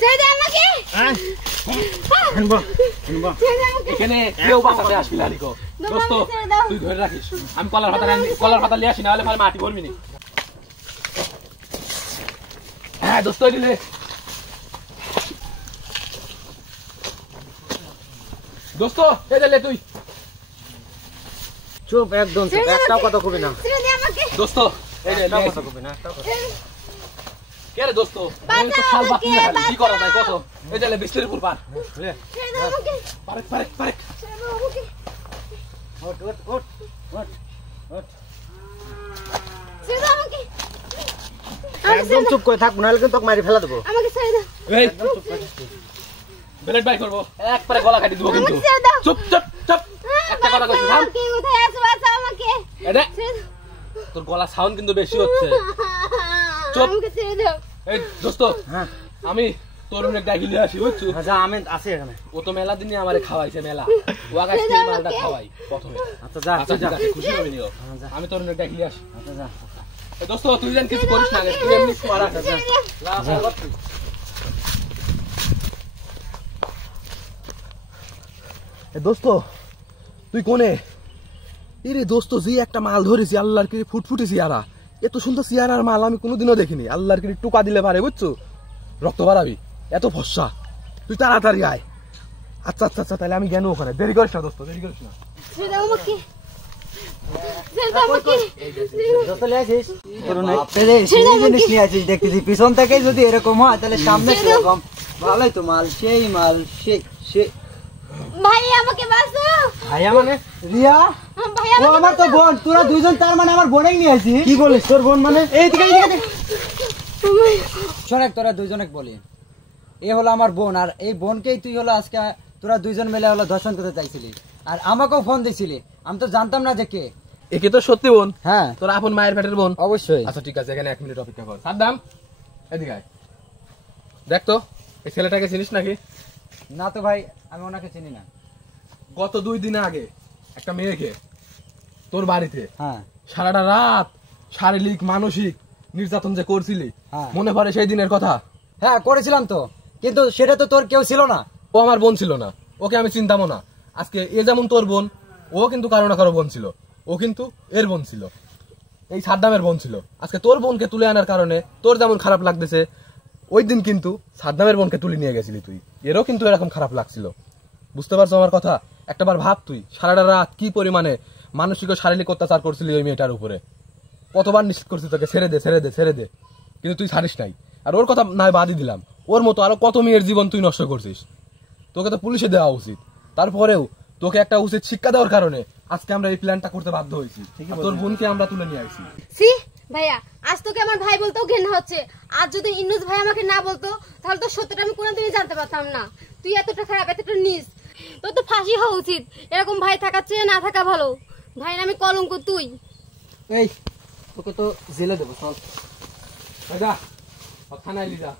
ছেড়ে দে আমাকে। এখানে কেউ বাঁচাতে আসবি না লিখো দোস্ত, তুই ধরে রাখিস। আমি কলার পাতা নিয়ে আসি, না হলে মাটি ভরবি নি। হ্যাঁ দোস্ত দিলে দোস্ত এই দিলে তুই চুপ একদম চুপ, একটাও কথা কবি না। ছেড়ে দে আমাকে দোস্ত এই রে একটাও কথা কবি না, একটাও কথা। কে রে দোস্ত, আমি তো খাল বাত নিয়ে খালি কি করা যায় কত। এই দিলে বিস্তির উপর পার লে ছেড়ে দে আমাকে। পারেক ছেড়ে দে আমাকে। ওঠ ওঠ ওঠ ওঠ ওঠ। ছেড়ে দে আমাকে। একদম চুপ করে থাক, নাহলে কিন্তু তোকে মারি ফেলা দেবো। আমাকে ছেড়ে দে। এই একদম চুপ করে থাক। ব্লেড বাই করব, একবারে গলা কাটি দেব কিন্তু। আমাকে ছেড়ে দাও। চুপ চুপ চুপ, একটা কথা কইছি থাম। কে কোথায় আছে বাঁচাও আমাকে। এডে ছেড়ে দাও। তোর গলা সাউন্ড কিন্তু বেশি হচ্ছে। চুপ। আমাকে ছেড়ে দাও। এই দোস্ত হ্যাঁ আমি তোর অনেক ডাকি নিয়ে আসি বুঝছো। আচ্ছা আমি আছি এখানে। ও তো মেলা দিনই আমারে খাওয়াইছে, মেলা ওয়াগা ছেড়ে স্টিল দাও মালটা আমাকে। খাওয়াই প্রথমে। আচ্ছা যা আচ্ছা যা। ঠিক আছে, খুশি হবি নিও। যা। আমি তোর অনেক ডাকি নিয়ে আসি। আচ্ছা যা। এই দোস্ত তুই যেন কিছু করিস না, তুই এমনি মারা যা ছেড়ে দে। দোস্ত তুই কোনে? এরে দোস্ত যে একটা মাল ধরেছি আল্লাহর কি ফুটফুটে চেয়ারা, এত সুন্দর চেয়ারার মাল আমি কোনোদিনও দেখিনি। আল্লাহর কি টুকা দিলে পারে বুঝছো, রক্ত বাড়াবি, এত ফর্সা। তুই তাড়াতাড়ি আয়। আচ্ছা আচ্ছা আচ্ছা তাহলে আমি গেল ওখানে, দেরি করিস না দোস্ত, দেরি করিস না। ছেড়ে দাও আমাকে। ছেড়ে দাও আমাকে। দোস্ত নিয়ে আসিস করুন এই সেই জিনিস নিয়ে আসিস দেখতেছি। পিছন থেকে যদি এরকম হয় তাহলে সামনে সেরকম। ভালোই তো মাল, সেই মাল সেই। ভাই আমাকে বাঁচাও। ভাইয়া মানে রিয়া? ভাই ও আমার তো বোন। তোরা দুইজন তার মানে আমার বোনেই নিয়ে আসিস? কি বলিস তোর বোন মানে? এইদিকে শোনেক, তোরা দুইজনকে বলি এ হলো আমার বোন, আর এই বোনকেই তুই হলো আজকে তোরা দুইজন মিলে হলো ধর্ষণ করতে চাইছিলি, আর আমাকেও ফোন দিছিলি। আমি তো জানতাম না যে কে। একে তো সত্যি বোন? হ্যাঁ তোর আপন মায়ের পেটের বোন? অবশ্যই। আচ্ছা ঠিক আছে, এখানে 1 মিনিট অপেক্ষা কর। সাদ্দাম এদিকে আয়। দেখ তো এই ছেলেটাকে চিনিস নাকি? না তো ভাই, আমি ওনাকে চিনি না। গত 2 দিন আগে একটা মেয়েকে তোর বাড়িতে হ্যাঁ সারাটা রাত শারীরিক মানসিক নির্যাতন যে করছিলি, হ্যাঁ। মনে পড়ে সেই দিনের কথা? হ্যাঁ করেছিলাম তো, কিন্তু সেটা তো তোর কেউ ছিল না। ও আমার বোন ছিল না, ওকে আমি চিনতামও না। আজকে এ যেমন তোর বোন, ও কিন্তু কারো না কারো বোন ছিল। ও কিন্তু এর বোন ছিল, এই সাদ্দামের বোন ছিল। আজকে তোর বোনকে তুলে আনার কারণে তোর যেমন খারাপ লাগতেছে, ওই দিন কিন্তু সাদ্দামের বোনকে তুলে নিয়ে গেছিলি তুই, এরও কিন্তু এরকম খারাপ লাগছিল। বুঝতে পারছো আমার কথা? একটাবার ভাব, তুই সারাটা রাত কি পরিমাণে মানসিক ও শারীরিক অত্যাচার করছিলি ওই মেয়েটার উপরে। কতবার নিশ্চিত করছি তোকে ছেড়ে দে ছেড়ে দে ছেড়ে দে, কিন্তু তুই ছাড়িস নাই। আর ওর কথা নয় বাদই দিলাম, ওর মতো আরো কত মেয়ের জীবন তুই নষ্ট করছিস। তোকে তো পুলিশে দেওয়া উচিত, তারপরেও তোকে একটা উচিত শিক্ষা দেওয়ার কারণে আজকে আমরা এই প্ল্যানটা করতে বাধ্য হয়েছি। তোর বোনকে আমরা তুলে নিয়ে আসি। সি ভাইয়া, আজ তোকে আমার ভাই বলতেও ঘেন্না হচ্ছে। আজ যদি ইন্নুস ভাই আমাকে না বলতো তাহলে তো সত্যটা আমি কোনোদিনই জানতে পারতাম না। তুই এতটা খারাপ, এতটা নিচ, তোর তো ফাঁসি হওয়া উচিত। এরকম ভাই থাকার চেয়ে না থাকা ভালো। ভাই আমি কলঙ্ক তুই। এই তোকে তো জেলে দেবো, চল যা থানায় যা।